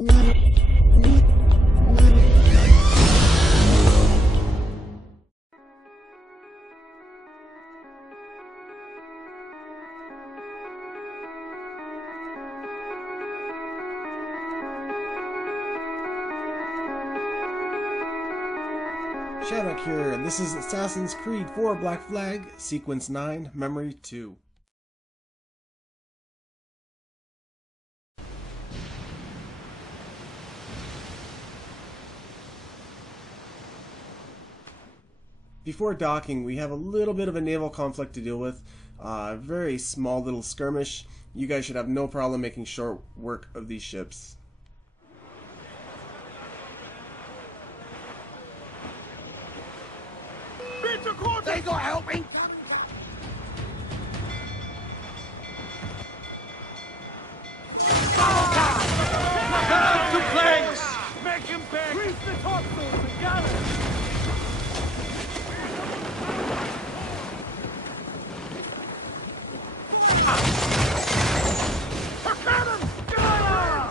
Shadrach here, and this is Assassin's Creed 4 Black Flag, Sequence 9, Memory02. Before docking, we have a little bit of a naval conflict to deal with. A very small little skirmish. You guys should have no problem making short work of these ships. They got helping! Cut to planks! Make him back! Grease the topsails and galleys! For cannon! Fire!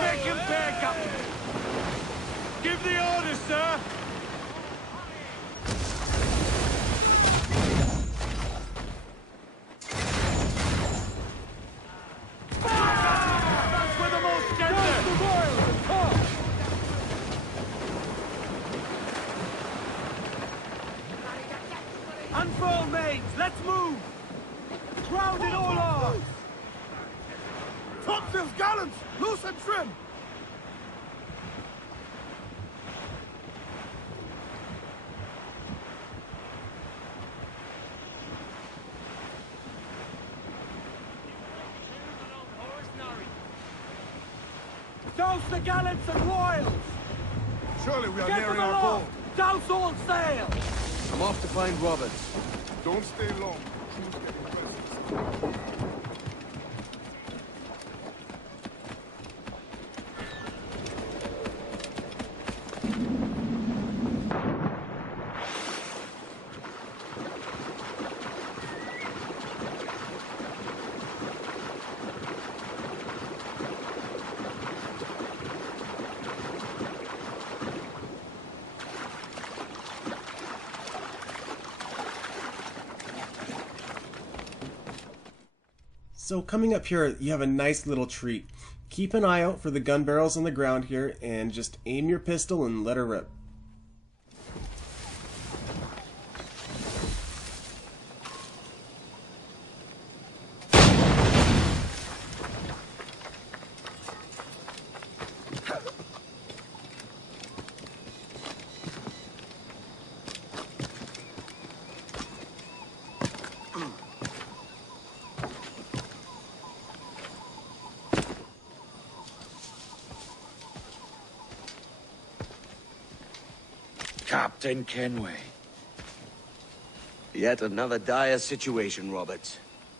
Make him back up! Give the orders, sir! Unfurl mains, let's move! Ground it all off! Topsails, gallants, loose and trim! Douse the gallants and royals! Surely we are Get nearing them our goal. aloft! Douse all sail! I'm off to find Roberts. Don't stay long. Choose getting presents. So coming up here, you have a nice little treat. Keep an eye out for the gun barrels on the ground here, and just aim your pistol and let her rip. Captain Kenway. Yet another dire situation, Roberts.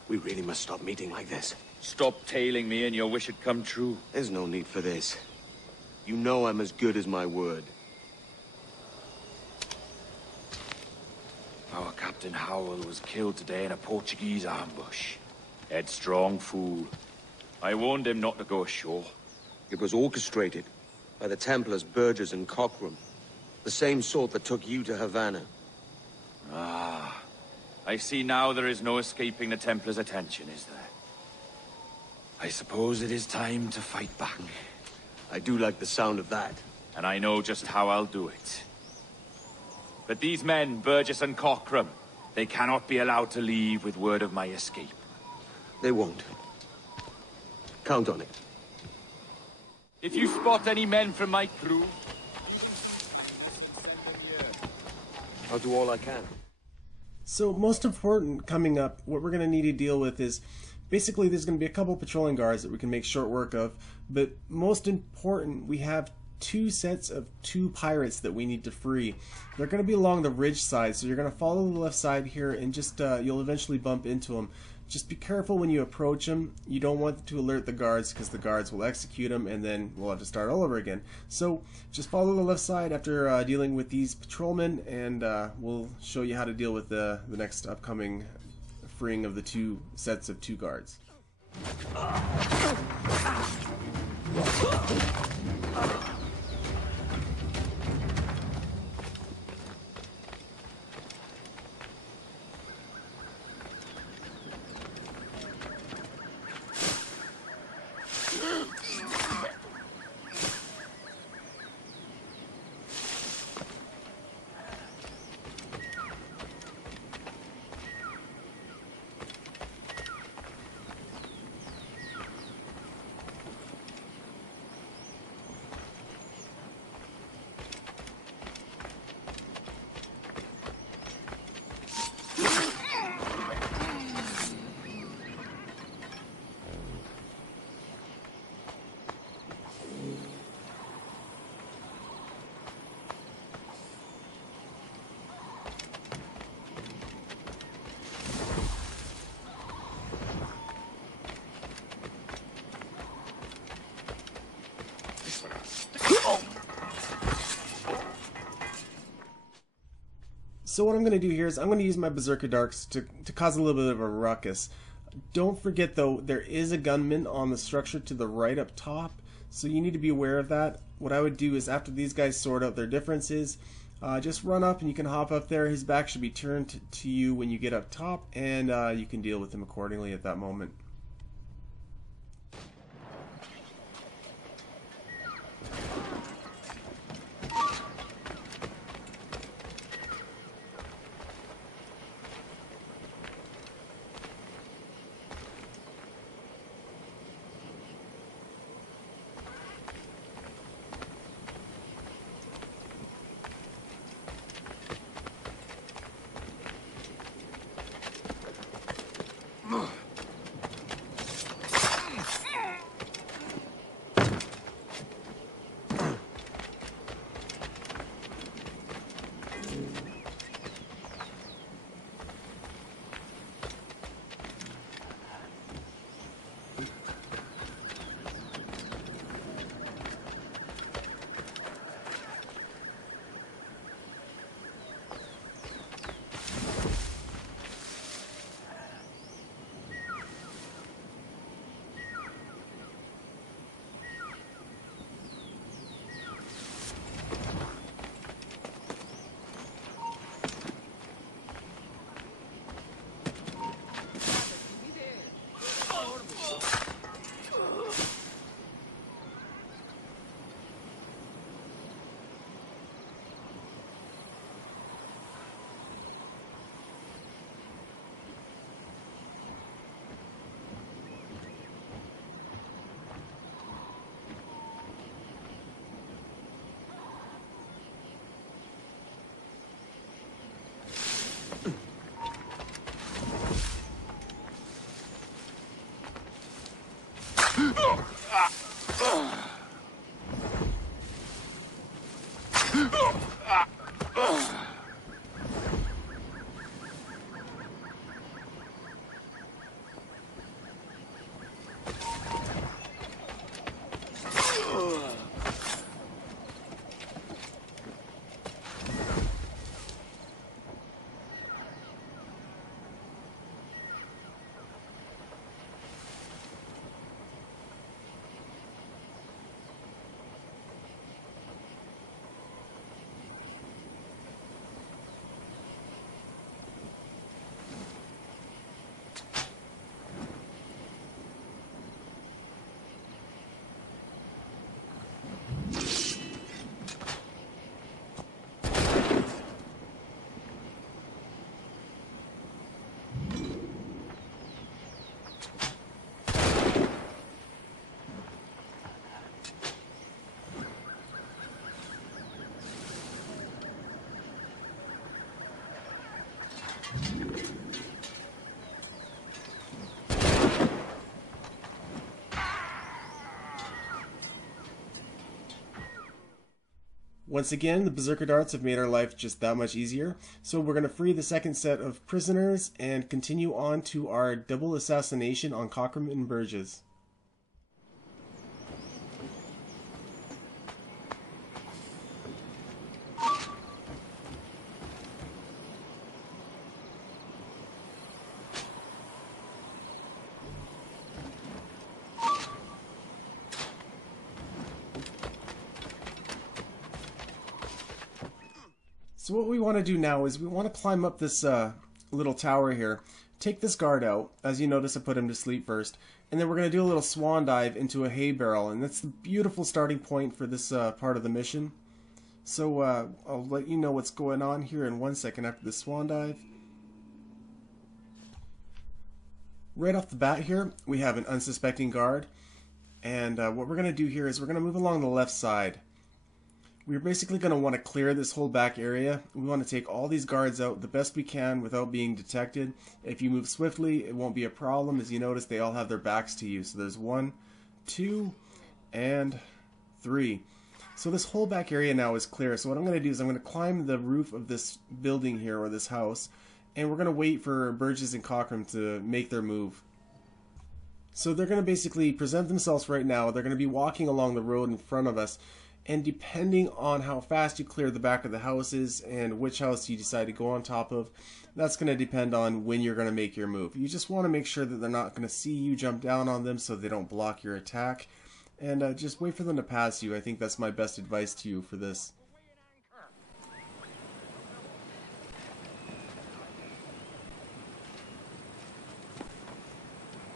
We really must stop meeting like this. Stop tailing me and your wish had come true. There's no need for this. You know I'm as good as my word. Our Captain Howell was killed today in a Portuguese ambush. Headstrong fool. I warned him not to go ashore. It was orchestrated by the Templars Burgess and Cockram. The same sort that took you to Havana. Ah. I see now there is no escaping the Templars' attention, is there? I suppose it is time to fight back. I do like the sound of that. And I know just how I'll do it. But these men, Burgess and Cockram, they cannot be allowed to leave with word of my escape. They won't. Count on it. If you spot any men from my crew... I'll do all I can. So most important coming up, what we're going to need to deal with is, basically there's going to be a couple patrolling guards that we can make short work of, but most important, we have two sets of two pirates that we need to free. They're going to be along the ridge side, so you're going to follow the left side here and just you'll eventually bump into them. Just be careful when you approach them. You don't want to alert the guards because the guards will execute them and then we'll have to start all over again. So just follow the left side after dealing with these patrolmen, and we'll show you how to deal with the next upcoming freeing of the two sets of two guards. So what I'm going to do here is I'm going to use my Berserker Darks to cause a little bit of a ruckus. Don't forget though, there is a gunman on the structure to the right up top, so you need to be aware of that. What I would do is after these guys sort out their differences, just run up and you can hop up there. His back should be turned to you when you get up top, and you can deal with him accordingly at that moment. Once again, the Berserker Darts have made our life just that much easier. So we're going to free the second set of prisoners and continue on to our double assassination on Cockrum and Burgess. So what we want to do now is we want to climb up this little tower here, take this guard out. As you notice, I put him to sleep first, and then we're going to do a little swan dive into a hay barrel, and that's the beautiful starting point for this part of the mission. So I'll let you know what's going on here in 1 second after the swan dive. Right off the bat here, we have an unsuspecting guard, and what we're going to do here is we're going to move along the left side. We're basically going to want to clear this whole back area. We want to take all these guards out the best we can without being detected. If you move swiftly, it won't be a problem. As you notice, they all have their backs to you. So there's 1, 2, and 3. So this whole back area now is clear. So what I'm going to do is I'm going to climb the roof of this building here, or this house, and we're going to wait for Burgess and Cockrum to make their move. So they're going to basically present themselves right now. They're going to be walking along the road in front of us. and depending on how fast you clear the back of the houses and which house you decide to go on top of, that's going to depend on when you're going to make your move. You just want to make sure that they're not going to see you jump down on them so they don't block your attack, and just wait for them to pass you. I think that's my best advice to you for this.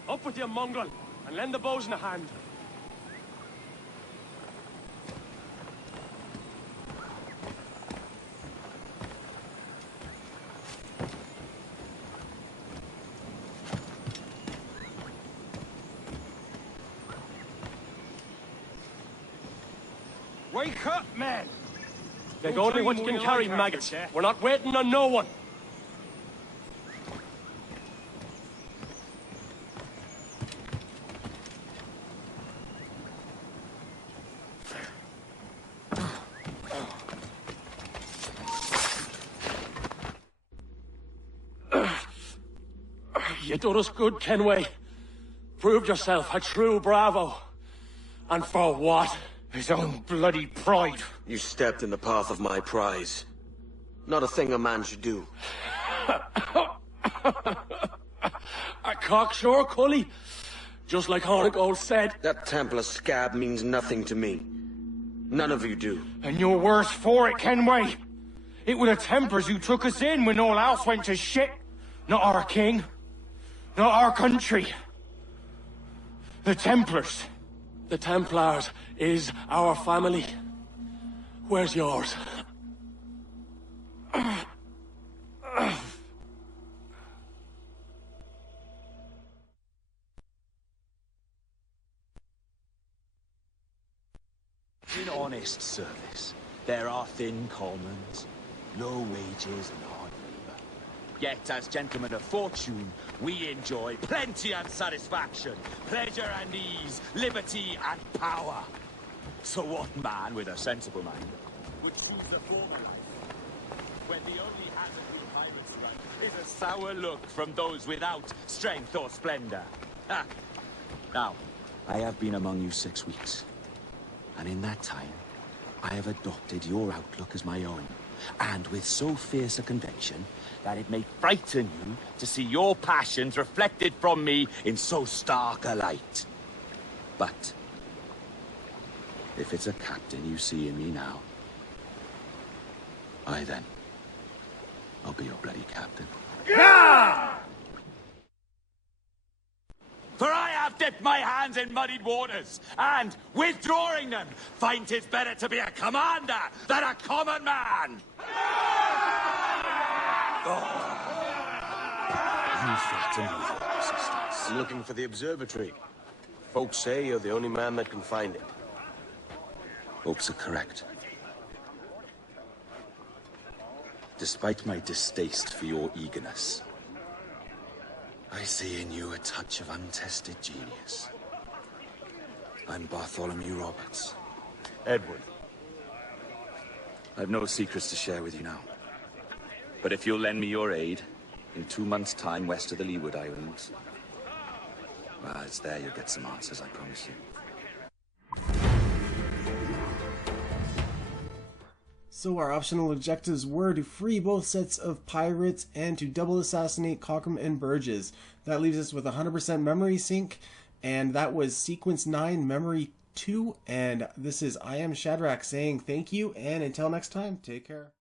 Up with you, mongrel, and lend the bows in a hand. Wake up, man! Take only what you can carry, maggots. We're not waiting on no one. You did us good, Kenway. Proved yourself a true bravo. And for what? His own bloody pride. You stepped in the path of my prize. Not a thing a man should do. A cocksure, Cully. Just like Hornigold said. That Templar scab means nothing to me. None of you do. And you're worse for it, Kenway. It were the Templars who took us in when all else went to shit. Not our king. Not our country. The Templars. The Templars is our family. Where's yours? In honest service, there are thin commons, low wages and hard labor. Yet, as gentlemen of fortune, we enjoy plenty and satisfaction, pleasure and ease, liberty and power. So what man with a sensible mind would choose the former life, when the only hazard we pirates run is a sour look from those without strength or splendor? Ha! Now, I have been among you 6 weeks. And in that time, I have adopted your outlook as my own, and with so fierce a conviction that it may frighten you to see your passions reflected from me in so stark a light. But if it's a captain you see in me now, then, I'll be your bloody captain. For I have dipped my hands in muddied waters, and, withdrawing them, find 'tis better to be a commander than a common man! You flatter me with your persistence. I'm looking for the observatory. Folks say you're the only man that can find it. Folks are correct. Despite my distaste for your eagerness, I see in you a touch of untested genius. I'm Bartholomew Roberts. Edward. I've no secrets to share with you now. But if you'll lend me your aid, in 2 months' time west of the Leeward Islands, well, it's there you'll get some answers, I promise you. So our optional objectives were to free both sets of pirates and to double assassinate Cockrum and Burgess. That leaves us with 100% memory sync, and that was Sequence09 Memory02, and this is Iamxshadrach saying thank you, and until next time, take care.